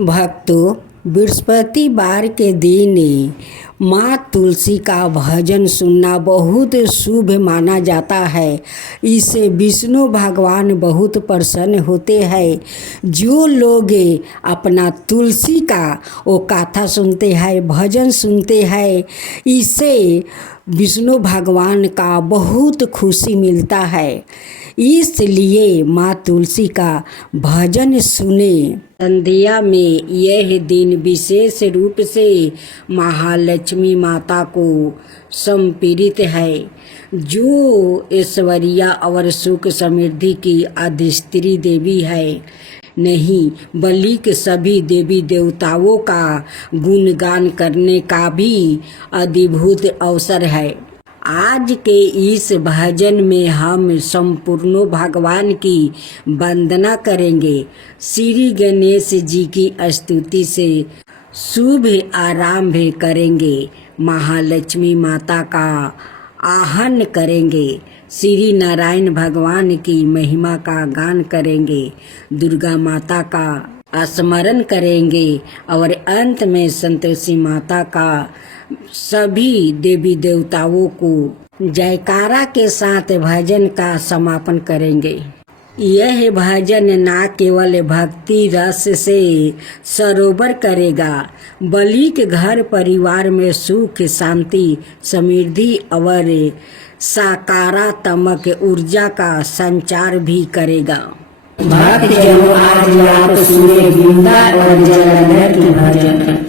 भक्तों, बृहस्पतिवार के दिन माँ तुलसी का भजन सुनना बहुत शुभ माना जाता है। इससे विष्णु भगवान बहुत प्रसन्न होते हैं। जो लोग अपना तुलसी का वो कथा सुनते हैं, भजन सुनते हैं, इससे विष्णु भगवान का बहुत खुशी मिलता है। इसलिए माँ तुलसी का भजन सुने। संध्या में यह दिन विशेष रूप से महालक्ष्मी माता को समर्पित है, जो ऐश्वर्य और सुख समृद्धि की अधिष्ठात्री देवी है। नहीं बल्कि सभी देवी देवताओं का गुणगान करने का भी अद्भुत अवसर है। आज के इस भजन में हम संपूर्ण भगवान की वंदना करेंगे। श्री गणेश जी की स्तुति से शुभ आरंभ करेंगे। महालक्ष्मी माता का आह्वान करेंगे। श्री नारायण भगवान की महिमा का गान करेंगे। दुर्गा माता का स्मरण करेंगे और अंत में संतोषी माता का सभी देवी देवताओं को जयकारा के साथ भजन का समापन करेंगे। यह भजन न केवल भक्ति रस से सरोवर करेगा, बल्कि घर परिवार में सुख, शांति, समृद्धि और सकारात्मक ऊर्जा का संचार भी करेगा। भक्त जनों, आज आप सुने वृंदा और जलंधर की भजन।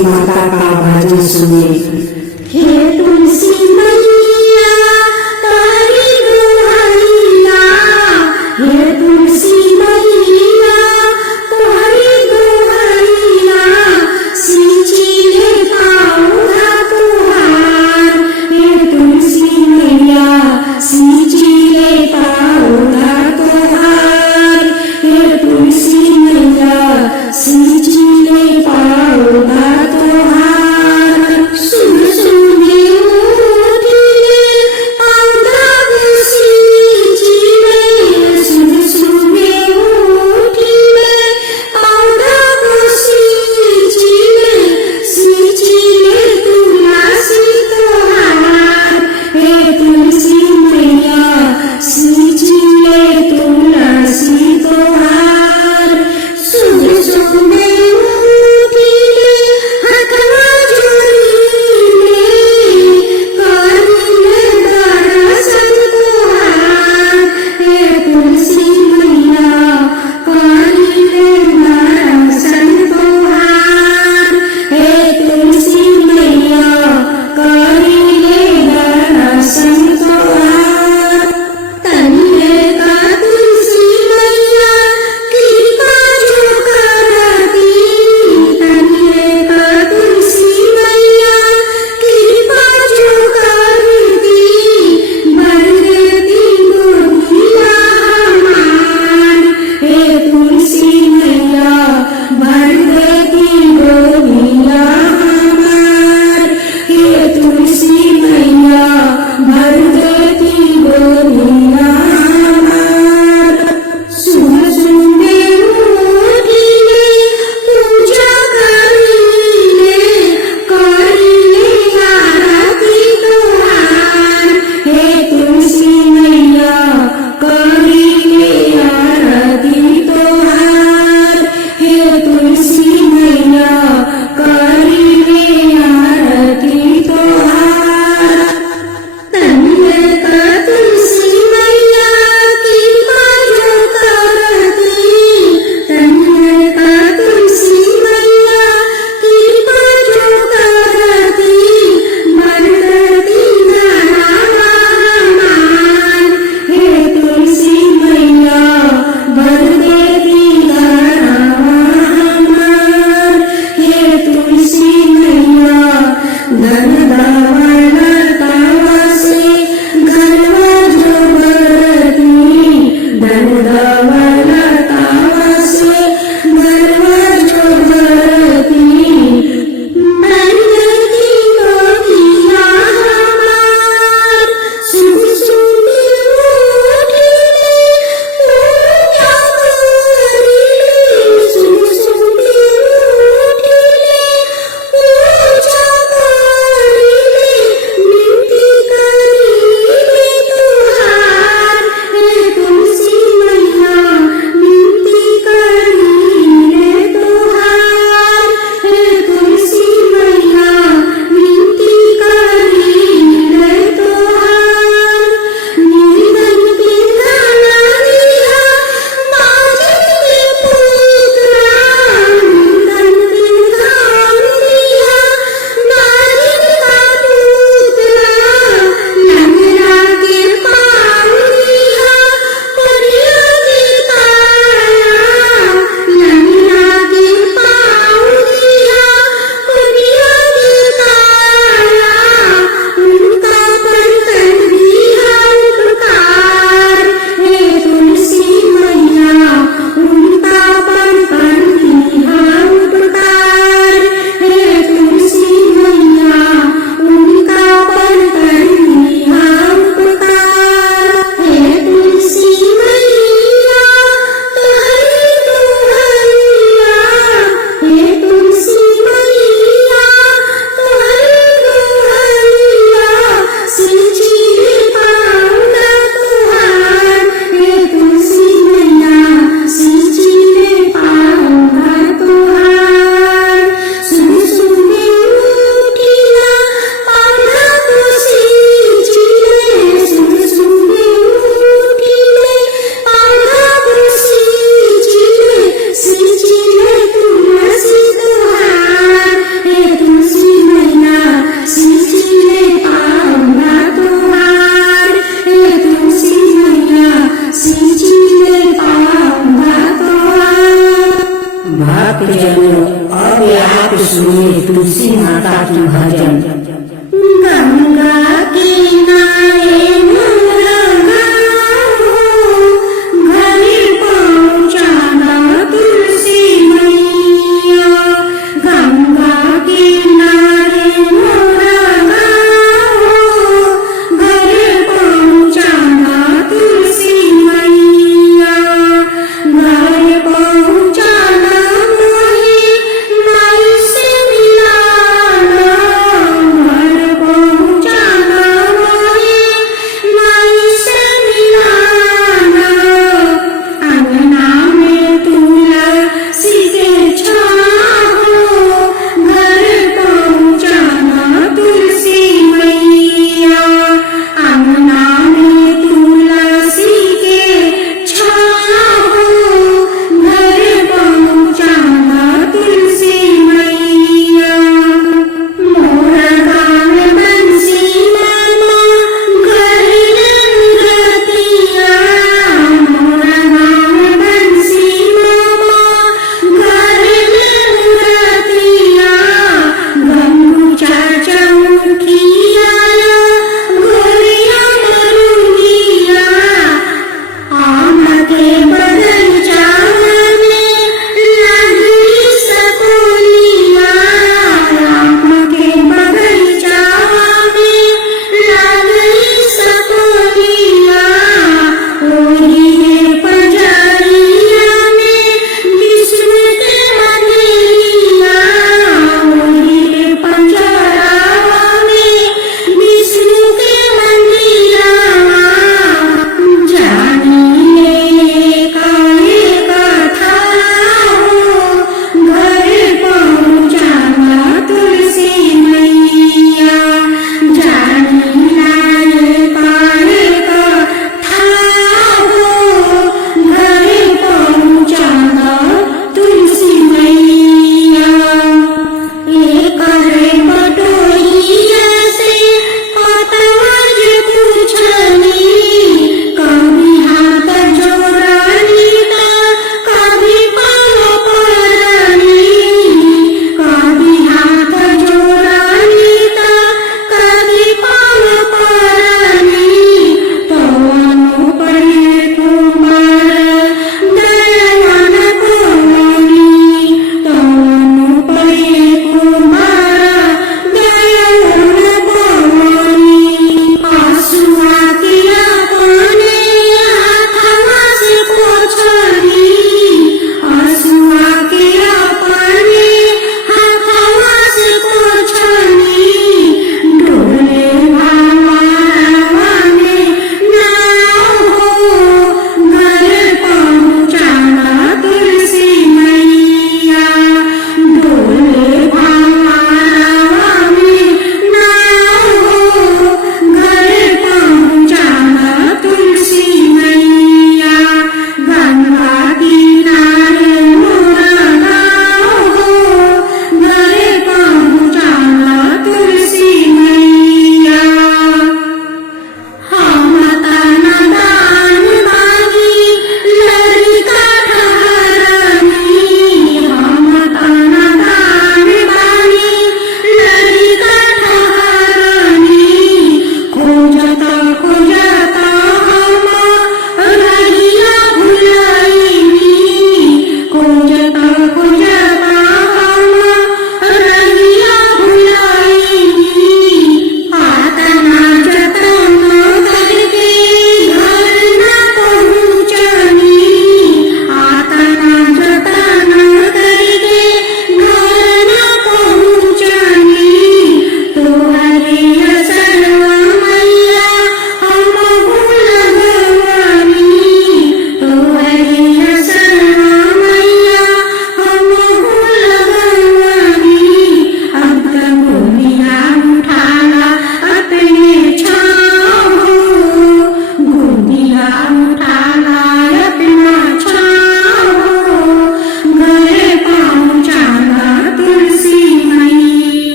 तुलसी माता का भजन सुने। हे तुलसी मैया तारी दुहाइया, हे तुलसी मैया तुम्हारी दुहाइया, सिंचिले पाऊंगा तुहार। हे तुलसी मैया सिंचिले पाऊंगा तुहार। हे तुलसी मैया सिंचिले पाऊंगा तुहार। सुन सुने उठिले आंधा सिंचिले, सुन सुने उठिले आंधा सिंचिले, सिंचिले तुलसी तुहार। हे तुलसी मैया सिंचिले तुलसी तुहार। सुन सुने उठिले हाथवा जोड़िले, करिले दर्शन तुहार। हे तुलसी मैया करिले दर्शन तुहार। हे तुलसी मैया करिले दर्शन तुहार। तनिए का तुलसी मैया कृपा जो करती, तनिए का तुलसी मैया कृपा जो करती, भर देती गोदिया हमार। हे तुलसी मैया भर देती गोदिया हमार। हे तुलसी मैया भर देती गोदिया हमार। सुन सुने उठिले पूजा करिले, करिले आरती तुहार। हे तुलसी मैया करिले आरती तुहार। हे तुलसी मैया करिले आरती तुहार। तनिए का तुलसी मैया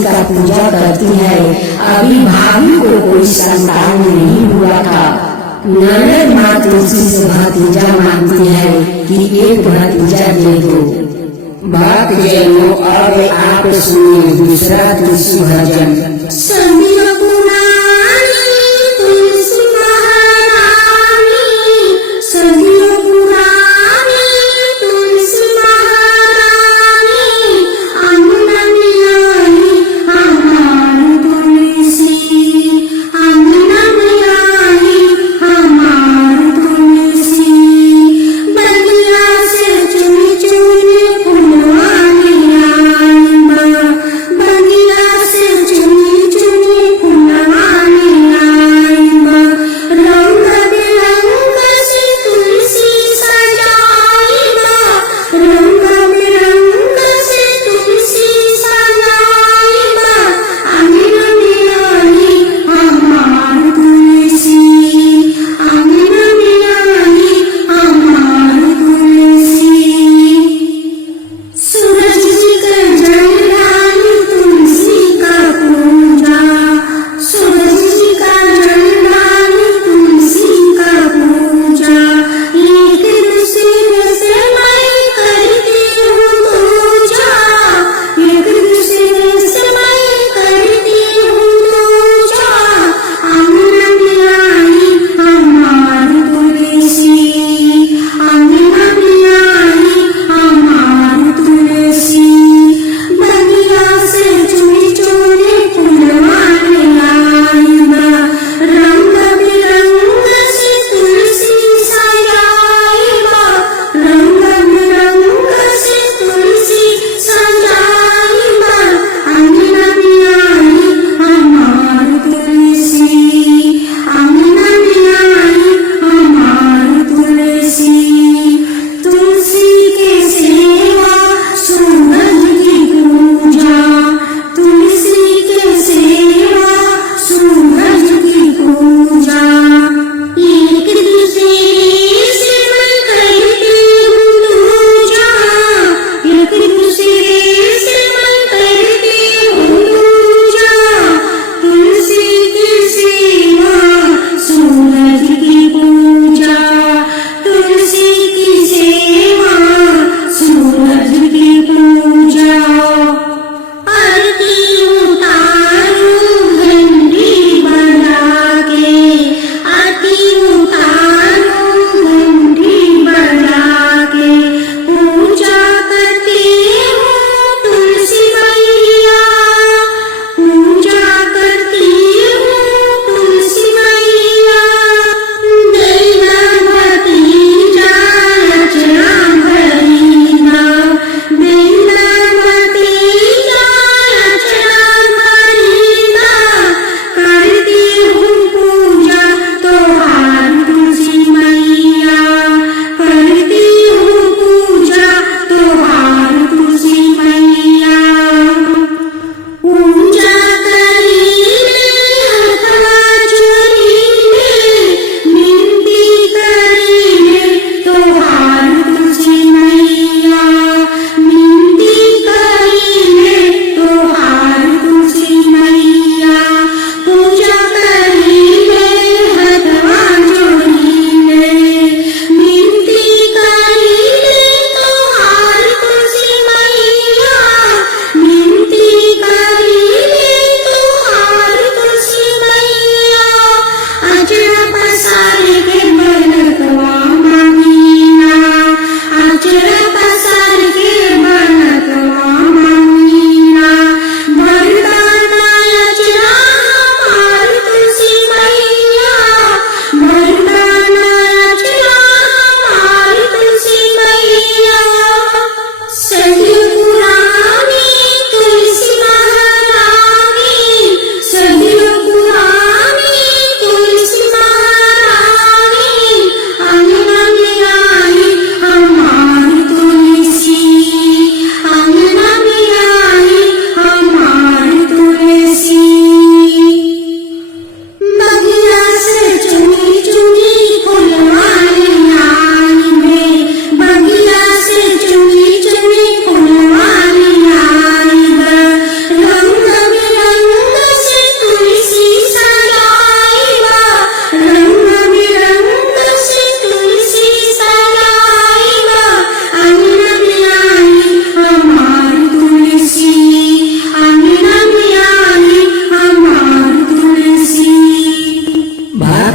तुलसी का पूजा करती है। अभी भाभी को कोई संतान नहीं हुआ था। ननद माँ तुलसी से भतीजा मांगती है कि एक भतीजा दे दो। भक्त जनों, अब आप सुनिए दूसरा तुलसी भजन। संध्या पुरानी तुलसी महारानी, संध्या पुरानी तुलसी महारानी, अंगन में आई हमारी तुलसी, अंगन में आई हमारी तुलसी। बगिया से चुनी चुनी फुलवानी आई माँ, बगिया से चुनी चुनी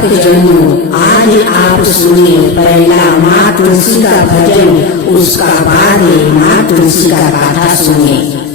भक्तजनों, आज आप सुने पहला माँ तुलसी का भजन, उसका बाद माँ तुलसी का गाथा सुने।